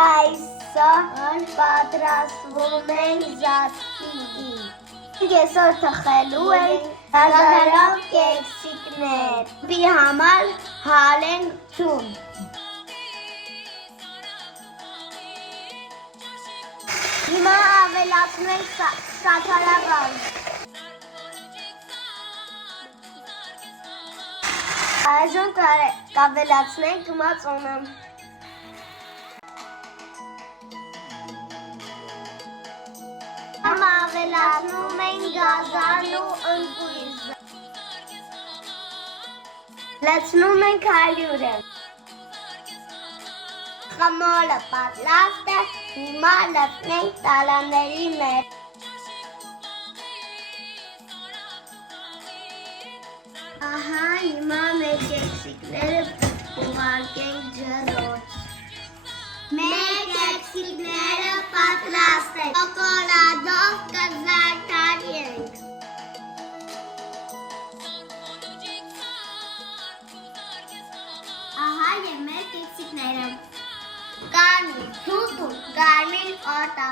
Այսօր պատրաստվում ենք զաստիգի։ Այսօր թխելու ենք հազարով կեքսիկներ։ Բի համար հալ ենք թում։ Հիմա ավելացնում ենք շաքարավազ։ Այժմ կավելացնենք մածունը։ Հիմա ավելացնում ենք գազան ու ընկույզը։ Լցնում ենք ալյուրը։ Խմորը պատրաստ է, հիմա լցնենք տալանների մեջ։ Ահա հիմա մեր կեքսիկները ուղարկենք ջրոց։ Մեր կեքսիկները պատրաստ են։ Շոկոլադով կզարդարենք։ Ահա և մեր կեքսիկները։ Կարմիր, թութ ու կարմիր օտը։